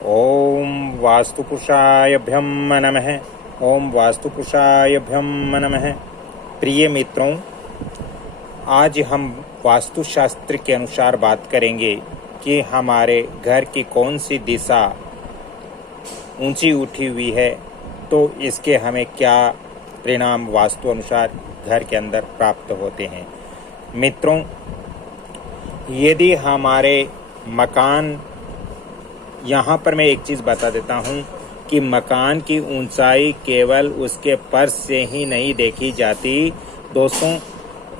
ओम वास्तुपुरुषायभ्यं नमः। ओम वास्तुपुरुषायभ्यं नमः। प्रिय मित्रों, आज हम वास्तुशास्त्र के अनुसार बात करेंगे कि हमारे घर की कौन सी दिशा ऊंची उठी हुई है, तो इसके हमें क्या परिणाम वास्तु अनुसार घर के अंदर प्राप्त होते हैं। मित्रों, यदि हमारे मकान, यहाँ पर मैं एक चीज़ बता देता हूँ कि मकान की ऊंचाई केवल उसके फर्श से ही नहीं देखी जाती दोस्तों,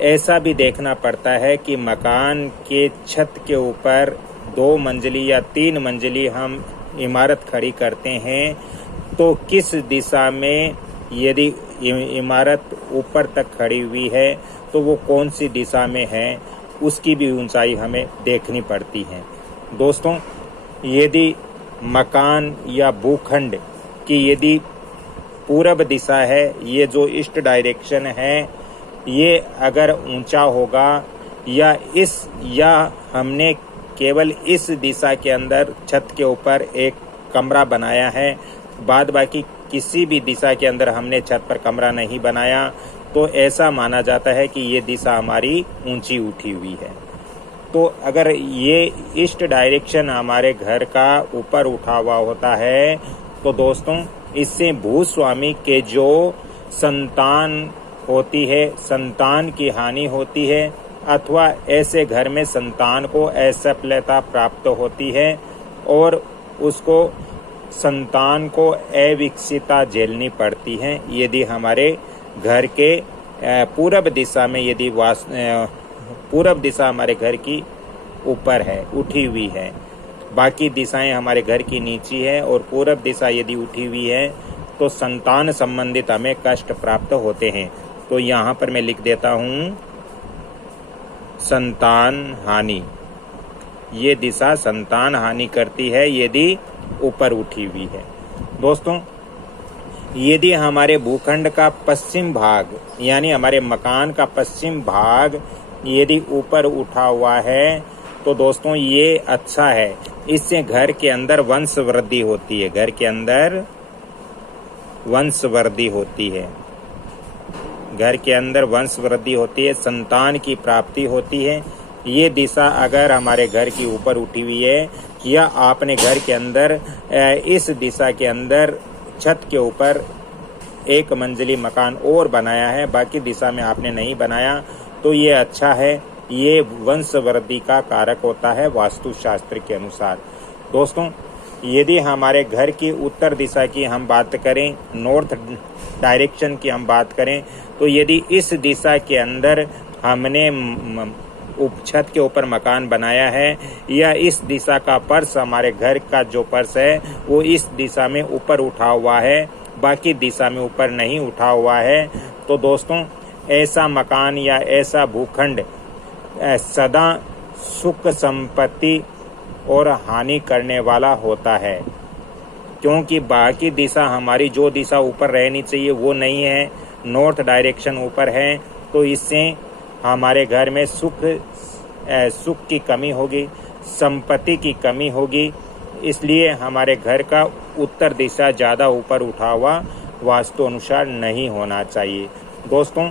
ऐसा भी देखना पड़ता है कि मकान के छत के ऊपर 2 मंजिली या 3 मंजिली हम इमारत खड़ी करते हैं, तो किस दिशा में यदि इमारत ऊपर तक खड़ी हुई है तो वो कौन सी दिशा में है, उसकी भी ऊंचाई हमें देखनी पड़ती है। दोस्तों, यदि मकान या भूखंड की यदि पूरब दिशा है, ये जो ईस्ट डायरेक्शन है, ये अगर ऊंचा होगा या हमने केवल इस दिशा के अंदर छत के ऊपर एक कमरा बनाया है, बाद बाकी किसी भी दिशा के अंदर हमने छत पर कमरा नहीं बनाया, तो ऐसा माना जाता है कि ये दिशा हमारी ऊंची उठी हुई है। तो अगर ये ईस्ट डायरेक्शन हमारे घर का ऊपर उठा हुआ होता है, तो दोस्तों इससे भूस्वामी के जो संतान होती है, संतान की हानि होती है, अथवा ऐसे घर में संतान को असफलता प्राप्त होती है और उसको संतान को अविकसितता झेलनी पड़ती है, यदि हमारे घर के पूरब दिशा में यदि पूरब दिशा हमारे घर की ऊपर है, उठी हुई है, बाकी दिशाएं हमारे घर की नीची है और पूरब दिशा यदि उठी हुई है तो संतान संबंधित हमें कष्ट प्राप्त होते हैं। तो यहाँ पर मैं लिख देता हूँ संतान हानि। ये दिशा संतान हानि करती है यदि ऊपर उठी हुई है। दोस्तों, यदि हमारे भूखंड का पश्चिम भाग यानी हमारे मकान का पश्चिम भाग यदि ऊपर उठा हुआ है, तो दोस्तों ये अच्छा है, इससे घर के अंदर वंश वृद्धि होती है, घर के अंदर वंश वृद्धि होती है, घर के अंदर वंश वृद्धि होती है, संतान की प्राप्ति होती है। ये दिशा अगर हमारे घर की ऊपर उठी हुई है या आपने घर के अंदर इस दिशा के अंदर छत के ऊपर 1 मंजिली मकान और बनाया है, बाकी दिशा में आपने नहीं बनाया, तो ये अच्छा है, ये वंश वृद्धि का कारक होता है वास्तुशास्त्र के अनुसार। दोस्तों, यदि हमारे घर की उत्तर दिशा की हम बात करें, नॉर्थ डायरेक्शन की हम बात करें, तो यदि इस दिशा के अंदर हमने छत के ऊपर मकान बनाया है या इस दिशा का फर्श, हमारे घर का जो फर्श है वो इस दिशा में ऊपर उठा हुआ है, बाकी दिशा में ऊपर नहीं उठा हुआ है, तो दोस्तों ऐसा मकान या ऐसा भूखंड सदा सुख संपत्ति और हानि करने वाला होता है, क्योंकि बाकी दिशा हमारी जो दिशा ऊपर रहनी चाहिए वो नहीं है, नॉर्थ डायरेक्शन ऊपर है, तो इससे हमारे घर में सुख की कमी होगी, संपत्ति की कमी होगी। इसलिए हमारे घर का उत्तर दिशा ज़्यादा ऊपर उठा हुआ वास्तु अनुसार नहीं होना चाहिए। दोस्तों,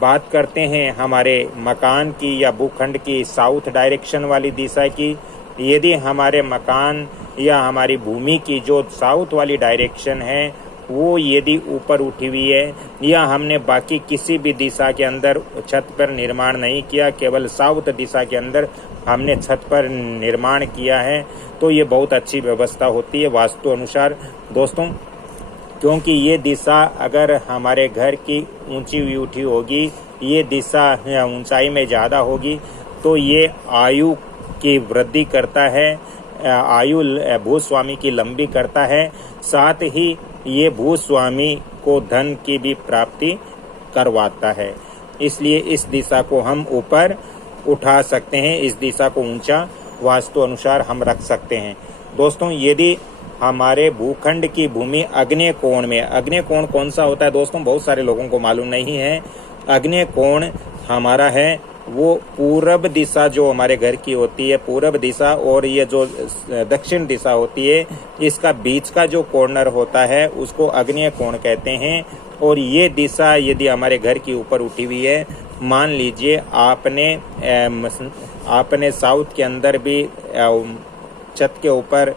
बात करते हैं हमारे मकान की या भूखंड की साउथ डायरेक्शन वाली दिशा की। यदि हमारे मकान या हमारी भूमि की जो साउथ वाली डायरेक्शन है वो यदि ऊपर उठी हुई है या हमने बाकी किसी भी दिशा के अंदर छत पर निर्माण नहीं किया, केवल साउथ दिशा के अंदर हमने छत पर निर्माण किया है, तो ये बहुत अच्छी व्यवस्था होती है वास्तु अनुसार। दोस्तों, क्योंकि ये दिशा अगर हमारे घर की ऊंची हुई उठी होगी, ये दिशा ऊंचाई में ज़्यादा होगी, तो ये आयु की वृद्धि करता है, आयु भूस्वामी की लंबी करता है, साथ ही ये भूस्वामी को धन की भी प्राप्ति करवाता है। इसलिए इस दिशा को हम ऊपर उठा सकते हैं, इस दिशा को ऊंचा वास्तु अनुसार हम रख सकते हैं। दोस्तों, यदि हमारे भूखंड की भूमि आग्नेय कोण में, आग्नेय कोण कौन सा होता है दोस्तों, बहुत सारे लोगों को मालूम नहीं है। आग्नेय कोण हमारा है वो पूरब दिशा जो हमारे घर की होती है, पूरब दिशा, और ये जो दक्षिण दिशा होती है, इसका बीच का जो कॉर्नर होता है उसको आग्नेय कोण कहते हैं। और ये दिशा यदि हमारे घर की ऊपर उठी हुई है, मान लीजिए आपने साउथ के अंदर भी छत के ऊपर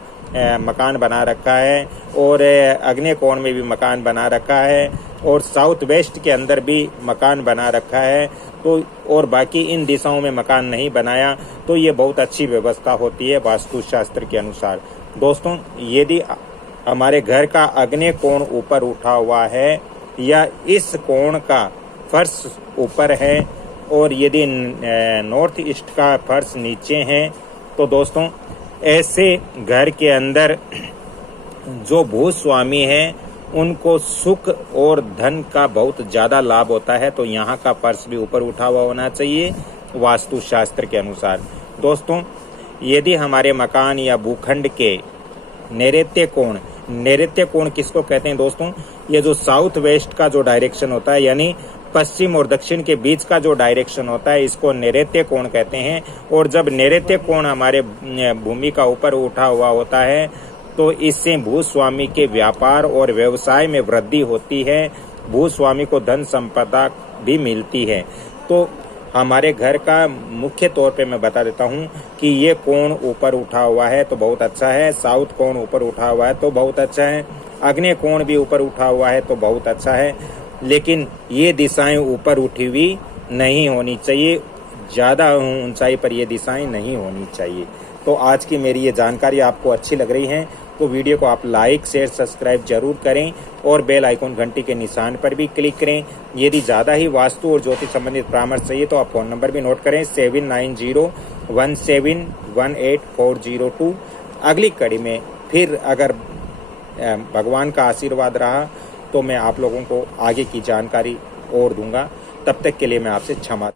मकान बना रखा है, और आग्नेय कोण में भी मकान बना रखा है, और साउथ वेस्ट के अंदर भी मकान बना रखा है, तो और बाकी इन दिशाओं में मकान नहीं बनाया, तो ये बहुत अच्छी व्यवस्था होती है वास्तुशास्त्र के अनुसार। दोस्तों, यदि हमारे घर का आग्नेय कोण ऊपर उठा हुआ है या इस कोण का फर्श ऊपर है, और यदि नॉर्थ ईस्ट का फर्श नीचे है, तो दोस्तों ऐसे घर के अंदर जो भूस्वामी है उनको सुख और धन का बहुत ज्यादा लाभ होता है। तो यहाँ का फर्श भी ऊपर उठा हुआ होना चाहिए वास्तुशास्त्र के अनुसार। दोस्तों, यदि हमारे मकान या भूखंड के नैऋत्य कोण किसको कहते हैं दोस्तों? ये जो साउथ वेस्ट का जो डायरेक्शन होता है, यानी पश्चिम और दक्षिण के बीच का जो डायरेक्शन होता है, इसको नैऋत्य कोण कहते हैं। और जब नैऋत्य कोण हमारे भूमि का ऊपर उठा हुआ होता है, तो इससे भूस्वामी के व्यापार और व्यवसाय में वृद्धि होती है, भूस्वामी को धन संपदा भी मिलती है। तो हमारे घर का मुख्य तौर पे मैं बता देता हूँ कि ये कोण ऊपर उठा हुआ है तो बहुत अच्छा है, साउथ कोण ऊपर उठा हुआ है तो बहुत अच्छा है, आग्नेय कोण भी ऊपर उठा हुआ है तो बहुत अच्छा है, लेकिन ये दिशाएं ऊपर उठी हुई नहीं होनी चाहिए, ज़्यादा ऊंचाई पर ये दिशाएं नहीं होनी चाहिए। तो आज की मेरी ये जानकारी आपको अच्छी लग रही है तो वीडियो को आप लाइक शेयर सब्सक्राइब जरूर करें, और बेल आइकॉन घंटी के निशान पर भी क्लिक करें। यदि ज़्यादा ही वास्तु और ज्योतिष संबंधित परामर्श चाहिए तो आप फ़ोन नंबर भी नोट करें 7901718402। अगली कड़ी में फिर अगर भगवान का आशीर्वाद रहा तो मैं आप लोगों को आगे की जानकारी और दूंगा। तब तक के लिए मैं आपसे क्षमा